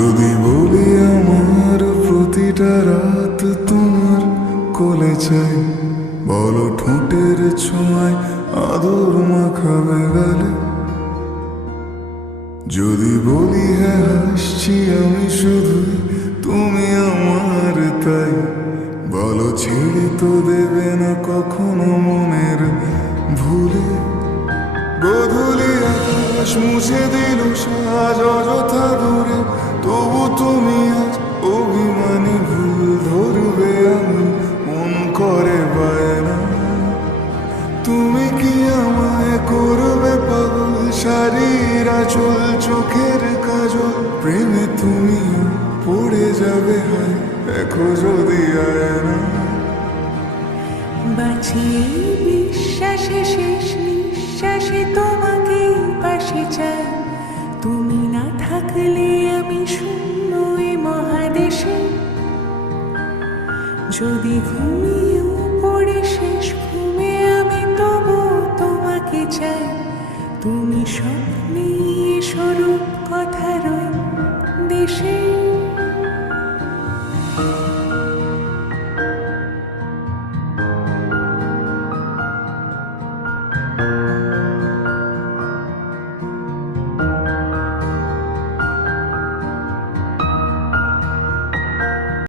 যদি বলি আমার প্রতিটা রাত তোমার কোলে চাই, বলো ঠোঁটের ছোঁয়ায় আদর মাখাবে গালে। যদি বলি হ্যাঁ হাসছি আমি শুধুই, তুমি আমার তাই, বলো ছেড়ে তো দেবে না কখনো মনের ভুলে। গোধূলি আকাশ মুছে দিল সাজ অযথা দূরে, তবু তুমি আজ অভিমানী ভুল ধরবে আমি মন করে বায়না। তুমি কি আমায় করবে পাগল, শাড়ির আঁচল চোখের কাজল, প্রেমে তুমি পড়ে যাবে হায় দেখো যদি আয়না। বাঁচিয়ে বিশ্বাসে শেষ নিঃশ্বাসে তোমাকে পাশে চাই, তুমি না থাকলে আমি শূন্য এ মহাদেশে। যদি ঘুমিয়েও পড়ে শেষ ঘুমে আমি তবু তোমাকে চাই, তুমি স্বপ্নে স্বরূপ কথার দেশে।